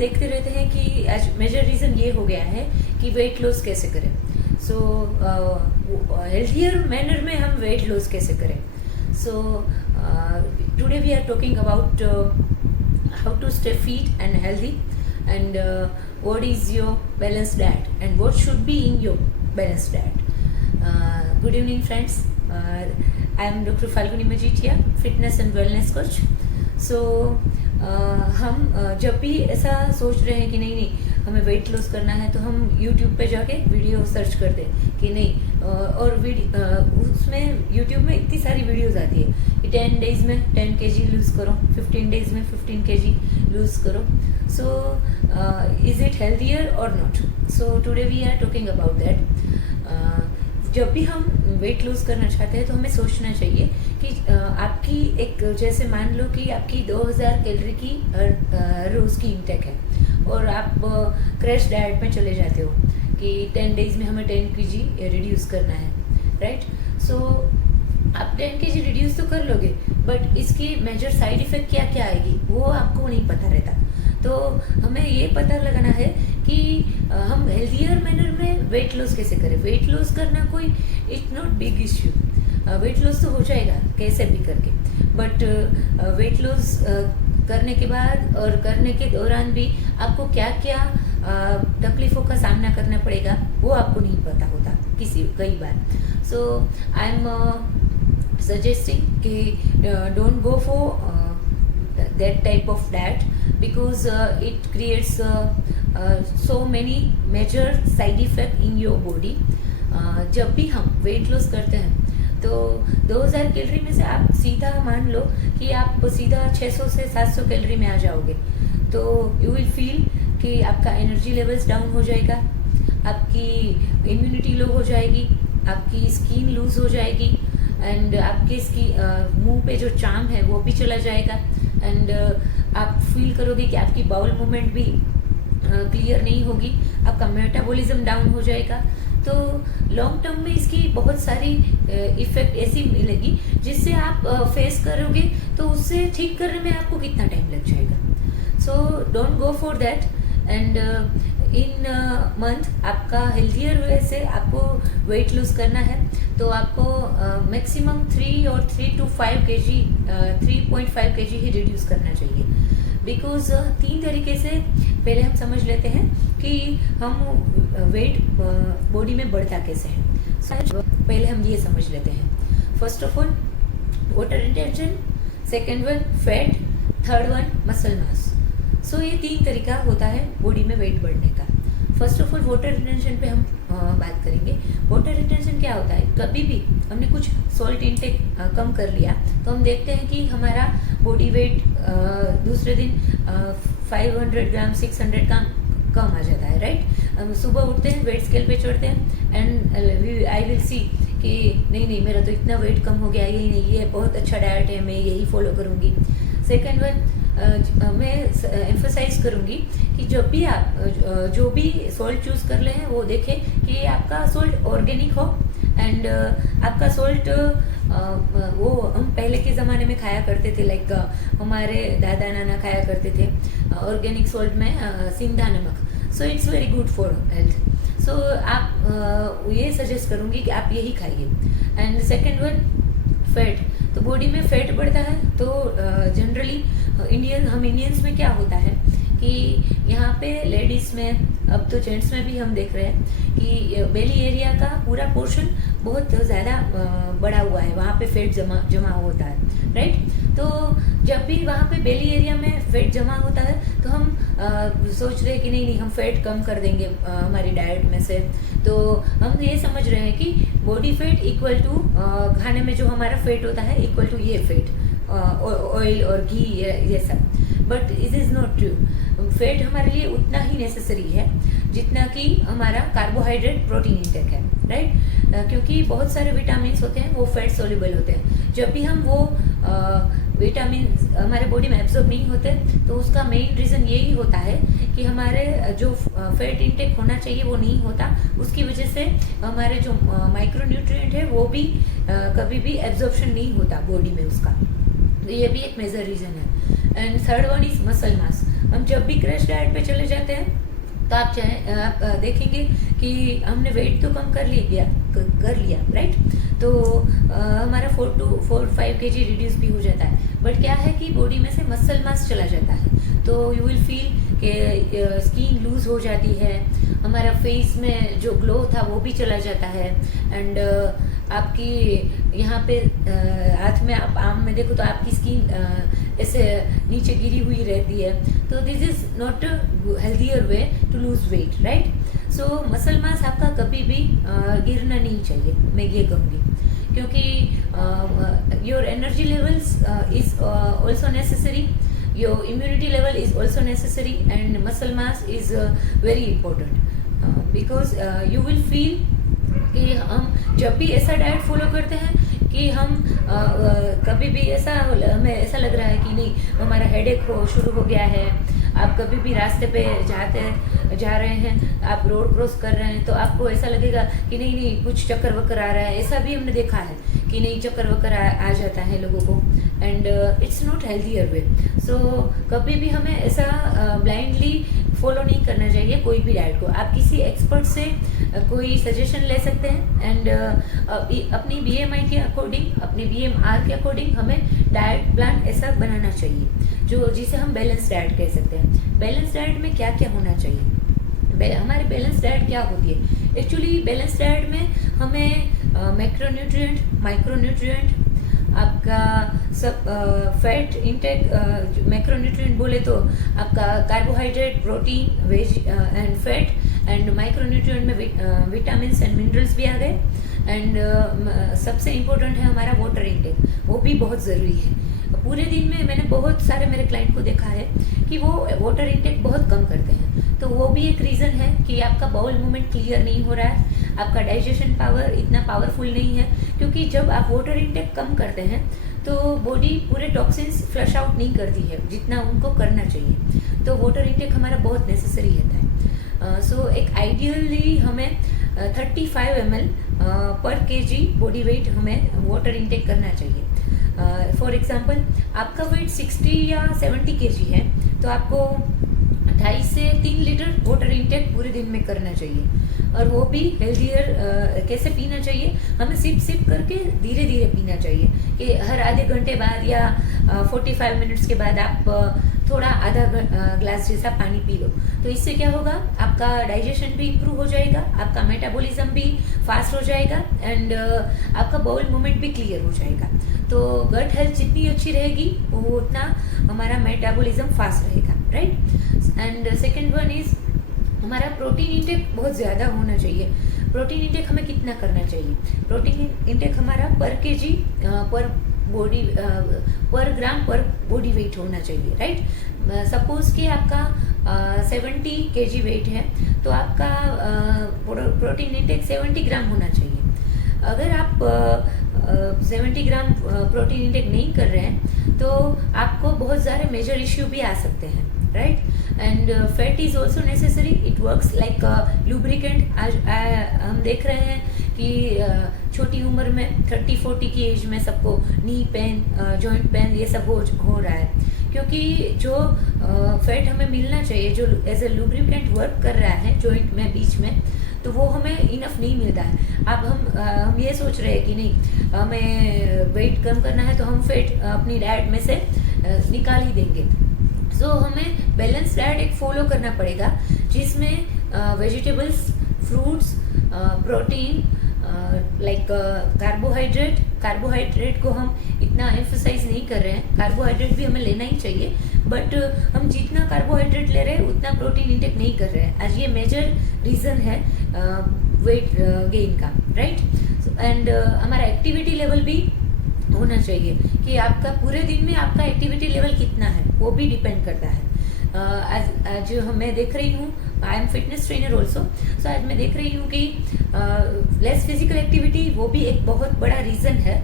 देखते रहते हैं कि आज मेजर रीज़न ये हो गया है कि वेट लॉस कैसे करें। सो हेल्थियर मैनर में हम वेट लॉस कैसे करें। So today we are talking about how to stay fit and healthy and what is your balanced diet and what should be in your balanced diet. Good evening friends, I am Dr. Falguni Majithia, fitness and wellness coach. So हम जब भी ऐसा सोच रहे हैं कि नहीं हमें वेट लॉस करना है तो हम YouTube पे जाके वीडियो सर्च करते हैं कि नहीं और उसमें YouTube में इतनी सारी वीडियोस आती है कि 10 डेज में 10 kg लूज़ करो, 15 डेज में 15 kg लूज़ करो. So is it healthier or not? So today we are talking about that. जब भी हम वेट लूज़ करना चाहते हैं तो हमें सोचना चाहिए कि आपकी एक जैसे मान लो कि आपकी 2000 कैलोरी की रोज़ की इंटेक है और आप क्रैश डाइट में चले जाते हो कि 10 डेज में हमें 10 kg रिड्यूस करना है, राइट. सो आप 10 kg रिड्यूस तो कर लोगे बट इसकी मेजर साइड इफ़ेक्ट क्या क्या आएगी वो आपको नहीं पता रहता. तो हमें ये पता लगाना है कि हम हेल्थियर मैनर में वेट लॉस कैसे करें. वेट लॉस करना कोई it's not big issue. Weight loss तो हो जाएगा कैसे भी करके, बट वेट लॉस करने के बाद और करने के दौरान भी आपको क्या क्या तकलीफ़ों का सामना करना पड़ेगा वो आपको नहीं पता होता कई बार. सो आई एम सजेस्टिंग कि don't go for that type of diet because it creates so many major side effect in your body. जब भी हम वेट लॉस करते हैं तो 2000 कैलोरी में से आप सीधा मान लो कि आप सीधा 600 से 700 कैलोरी में आ जाओगे तो यू विल फील कि आपका एनर्जी लेवल्स डाउन हो जाएगा, आपकी इम्यूनिटी लो हो जाएगी, आपकी स्किन लूज हो जाएगी एंड आपके मुंह पे जो चार्म है वो भी चला जाएगा एंड आप फील करोगे कि आपकी बाउल मूवमेंट भी क्लियर नहीं होगी, आपका मेटाबॉलिज्म डाउन हो जाएगा. तो लॉन्ग टर्म में इसकी बहुत सारी इफ़ेक्ट ऐसी मिलेगी जिससे आप फेस करोगे तो उससे ठीक करने में आपको कितना टाइम लग जाएगा. So don't go for that and in month आपका हेल्थियर वे से आपको वेट लूज़ करना है तो आपको मैक्सिमम 3 और 3 to 5 kg 3.5 kg he reduce करना चाहिए. बिकॉज 3 तरीके से पहले हम समझ लेते हैं कि हम वेट बॉडी में बढ़ता कैसे है. पहले हम ये समझ लेते हैं. First of all water retention, second one fat, third one muscle mass. So ये 3 तरीका होता है बॉडी में वेट बढ़ने का. First of all water retention पे हम बात करेंगे. वाटर रिटेंशन क्या होता है, कभी भी हमने कुछ सॉल्ट इंटेक कम कर लिया तो हम देखते हैं कि हमारा बॉडी वेट दूसरे दिन 500 ग्राम 600 ग्राम कम आ जाता है, राइट. हम सुबह उठते हैं, वेट स्केल पे चढ़ते हैं एंड आई विल सी कि नहीं मेरा तो इतना वेट कम हो गया, यही नहीं ये बहुत अच्छा डाइट है, मैं यही फॉलो करूँगी. सेकेंड वन मैं एम्फसाइज करूँगी कि जब भी आप जो भी सॉल्ट चूज़ कर ले हैं वो देखें कि आपका सॉल्ट ऑर्गेनिक हो एंड आपका सॉल्ट वो हम पहले के ज़माने में खाया करते थे, लाइक हमारे दादा नाना खाया करते थे ऑर्गेनिक सॉल्ट में सिंधा नमक. So it's very good for health. So आप ये सजेस्ट करूँगी कि आप यही खाइए. And second one fat. तो बॉडी में फैट बढ़ता है तो जनरली हम इंडियंस में क्या होता है कि यहाँ पे लेडीज़ में, अब तो जेंट्स में भी हम देख रहे हैं कि बेली एरिया का पूरा पोर्शन बहुत ज़्यादा बड़ा हुआ है, वहाँ पे फैट जमा होता है, राइट. तो जब भी वहाँ पे बेली एरिया में फैट जमा होता है तो हम सोच रहे हैं कि नहीं हम फैट कम कर देंगे हमारी डाइट में से. तो हम ये समझ रहे हैं कि बॉडी फैट इक्वल टू खाने में जो हमारा फैट होता है इक्वल टू ये फैट ऑयल और घी ये सब. But it is not true. Fat हमारे लिए उतना ही नेसेसरी है जितना कि हमारा कार्बोहाइड्रेट प्रोटीन इंटेक है, राइट. क्योंकि बहुत सारे विटामिन होते हैं वो फैट सोल्यूबल होते हैं. जब भी हम वो विटामिन हमारे बॉडी में एब्जॉर्ब नहीं होते तो उसका मेन रीज़न यही होता है कि हमारे जो फैट इंटेक होना चाहिए वो नहीं होता. उसकी वजह से हमारे जो माइक्रो न्यूट्रिएंट है वो भी कभी भी एब्जॉर्प्शन नहीं होता बॉडी में उसका. तो ये भी एक मेजर रीज़न है. And third one is muscle mass. हम जब भी क्रैश डाइट पे चले जाते हैं तो आप देखेंगे कि हमने वेट तो कम कर लिया राइट। तो हमारा 4 to 5 kg रिड्यूस भी हो जाता है, बट क्या है कि बॉडी में से मसल मास चला जाता है। तो यू विल फील कि स्किन लूज हो जाती है, हमारा फेस में जो ग्लो था वो भी चला जाता है, एंड आपकी यहाँ पे हाथ में आप आर्म में देखो तो आपकी स्किन ऐसे नीचे गिरी हुई रहती है। तो this is not a healthier way to lose weight right. So muscle mass आपका कभी भी गिरना नहीं चाहिए, मैं ये कहूँगी, क्योंकि your energy levels is also necessary, your immunity level is also necessary, and muscle mass is very important, because you will feel कि हम जब भी ऐसा डाइट फॉलो करते हैं कि हम कभी भी ऐसा हमें ऐसा लग रहा है कि नहीं हमारा हेडेक शुरू हो गया है, आप कभी भी रास्ते पे जा रहे हैं, आप रोड क्रॉस कर रहे हैं, तो आपको ऐसा लगेगा कि नहीं कुछ चक्कर वक्कर आ रहा है। ऐसा भी हमने देखा है कि नहीं चक्कर वक्कर आ जाता है लोगों को, एंड इट्स नॉट हेल्थियर वे। सो कभी भी हमें ऐसा ब्लाइंडली फॉलो नहीं करना चाहिए कोई भी डाइट को। आप किसी एक्सपर्ट से कोई सजेशन ले सकते हैं, एंड अपनी BMI के अकॉर्डिंग, अपने BMR के अकॉर्डिंग हमें डाइट प्लान ऐसा बनाना चाहिए जिसे हम बैलेंस डाइट कह सकते हैं। बैलेंस डाइट में क्या क्या होना चाहिए, हमारी बैलेंस डाइट क्या होती है? एक्चुअली बैलेंस डाइट में हमें मैक्रोन्यूट्रिएंट, माइक्रोन्यूट्रिएंट, आपका सब फैट इंटेक, मैक्रोन्यूट्रिएंट बोले तो आपका कार्बोहाइड्रेट, प्रोटीन, वेज एंड फैट, एंड माइक्रोन्यूट्रिएंट में विटामिन्स एंड मिनरल्स भी आ गए, एंड सबसे इम्पोर्टेंट है हमारा वाटर इंटेक, वो भी बहुत ज़रूरी है। पूरे दिन में मैंने बहुत सारे मेरे क्लाइंट को देखा है कि वो वाटर इंटेक बहुत कम करते हैं, तो वो भी एक रीज़न है कि आपका बाउल मूवमेंट क्लियर नहीं हो रहा है, आपका डाइजेशन पावर इतना पावरफुल नहीं है, क्योंकि जब आप वाटर इंटेक कम करते हैं तो बॉडी पूरे टॉक्सिन्स फ्लश आउट नहीं करती है जितना उनको करना चाहिए। तो वाटर इंटेक हमारा बहुत नेसेसरी रहता है। सो एक आइडियली हमें 35 ml पर kg बॉडी वेट हमें वाटर इंटेक करना चाहिए। फॉर एग्जांपल आपका वेट 60 या 70 kg है तो आपको 2.5 से 3 लीटर वाटर इंटेक पूरे दिन में करना चाहिए, और वो भी हेल्दियर कैसे पीना चाहिए, हमें सिप करके धीरे धीरे पीना चाहिए कि हर आधे घंटे बाद या 45 मिनट्स के बाद आप थोड़ा आधा ग्लास जैसा पानी पी लो। तो इससे क्या होगा, आपका डाइजेशन भी इम्प्रूव हो जाएगा, आपका मेटाबॉलिज्म भी फास्ट हो जाएगा, एंड आपका बाउल मूवमेंट भी क्लियर हो जाएगा। तो गट हेल्थ जितनी अच्छी रहेगी वो उतना हमारा मेटाबॉलिज्म फास्ट रहेगा right. And second one is हमारा प्रोटीन इंटेक बहुत ज़्यादा होना चाहिए। प्रोटीन इंटेक हमें कितना करना चाहिए? प्रोटीन इंटेक हमारा पर kg पर ग्राम पर बॉडी वेट होना चाहिए राइट। सपोज कि आपका 70 kg वेट है तो आपका प्रोटीन इंटेक 70 ग्राम होना चाहिए। अगर आप 70 ग्राम प्रोटीन इंटेक नहीं कर रहे हैं तो आपको बहुत सारे मेजर इश्यू भी आ सकते हैं right. And fat is also necessary, it works like lubricant. आज हम देख रहे हैं कि छोटी उम्र में 30-40 की एज में सबको नी पेन, जॉइंट पेन ये सब हो रहा है, क्योंकि जो फैट हमें मिलना चाहिए जो एज ए लुब्रिकेंट वर्क कर रहा है जॉइंट में बीच में, तो वो हमें इनफ नहीं मिलता है। अब हम ये सोच रहे हैं कि नहीं हमें वेट कम करना है तो हम फैट अपनी डाइट में से निकाल ही देंगे। सो हमें बैलेंस डाइट एक फॉलो करना पड़ेगा जिसमें vegetables, fruits, protein, like carbohydrate को हम इतना एम्फसाइज नहीं कर रहे हैं, कार्बोहाइड्रेट भी हमें लेना ही चाहिए, बट हम जितना कार्बोहाइड्रेट ले रहे हैं उतना प्रोटीन इंटेक नहीं कर रहे हैं। आज ये मेजर रीज़न है वेट गेन का राइट। एंड हमारा एक्टिविटी लेवल भी होना चाहिए कि आपका पूरे दिन में आपका एक्टिविटी लेवल कितना है वो भी डिपेंड करता है। आज मैं देख रही हूँ, I am fitness trainer also, so आज मैं देख रही हूँ कि लेस फिजिकल एक्टिविटी वो भी एक बहुत बड़ा रीज़न है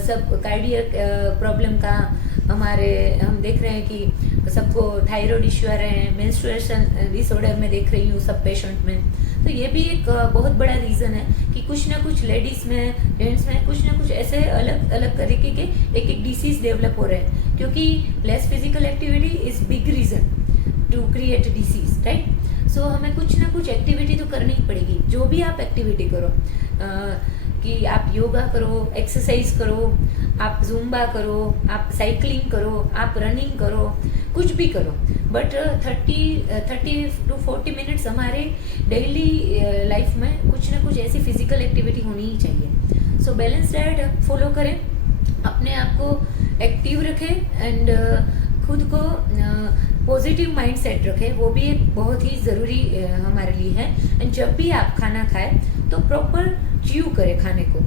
सब कार्डियक प्रॉब्लम का। हम देख रहे हैं कि सबको थायराइड इश्यू आ रहे हैं, मेंस्ट्रुएशन डिसऑर्डर में देख रही हूँ सब पेशेंट में। तो ये भी एक बहुत बड़ा रीज़न है कि कुछ ना कुछ लेडीज़ में, जेंट्स में कुछ ना कुछ ऐसे अलग अलग तरीके के एक डिसीज डेवलप हो रहे हैं, क्योंकि less physical activity is big reason. To create disease, right. So हमें कुछ ना कुछ एक्टिविटी तो करनी ही पड़ेगी। जो भी आप एक्टिविटी करो, कि आप योगा करो, एक्सरसाइज करो, आप जुम्बा करो, आप साइकिलिंग करो, आप रनिंग करो, कुछ भी करो, बट 30 to 40 मिनट्स हमारे डेली लाइफ में कुछ ना कुछ ऐसी फिजिकल एक्टिविटी होनी ही चाहिए। सो बैलेंस डाइट फॉलो करें, अपने आप को एक्टिव रखें एंड खुद को पॉजिटिव माइंड सेट रखें, वो भी एक बहुत ही ज़रूरी हमारे लिए है। एंड जब भी आप खाना खाएं तो प्रॉपर च्यू करें खाने को।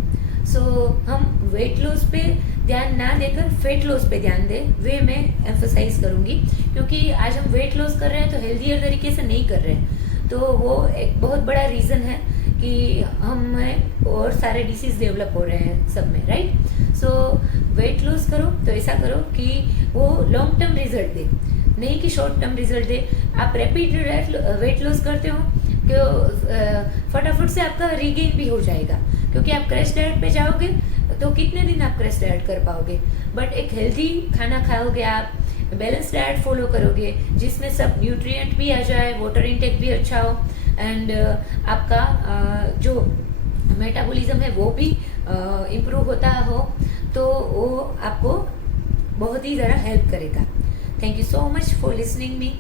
सो हम वेट लॉस पे ध्यान ना देकर फेट लॉस पे ध्यान दें, वे मैं एम्फोसाइज करूँगी, क्योंकि आज हम वेट लॉस कर रहे हैं तो हेल्दियर तरीके से नहीं कर रहे हैं, तो वो एक बहुत बड़ा रीज़न है कि हमें और सारे डिसीज डेवलप हो रहे हैं सब में, राइट। सो वेट लॉस करो तो ऐसा करो कि वो लॉन्ग टर्म रिजल्ट दे, नहीं कि शॉर्ट टर्म रिजल्ट दे। आप रैपिड वेट लॉस करते हो कि फटाफट से आपका रीगेन भी हो जाएगा, क्योंकि आप क्रैश डाइट पे जाओगे तो कितने दिन आप क्रैश डाइट कर पाओगे। बट एक हेल्दी खाना खाओगे, आप बैलेंस डाइट फॉलो करोगे जिसमें सब न्यूट्रिएंट भी आ जाए, वाटर इनटेक भी अच्छा हो एंड आपका जो मेटाबॉलिज्म है वो भी इम्प्रूव होता हो, तो वो आपको बहुत ही ज़्यादा हेल्प करेगा। Thank you so much for listening me.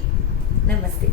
नमस्ते।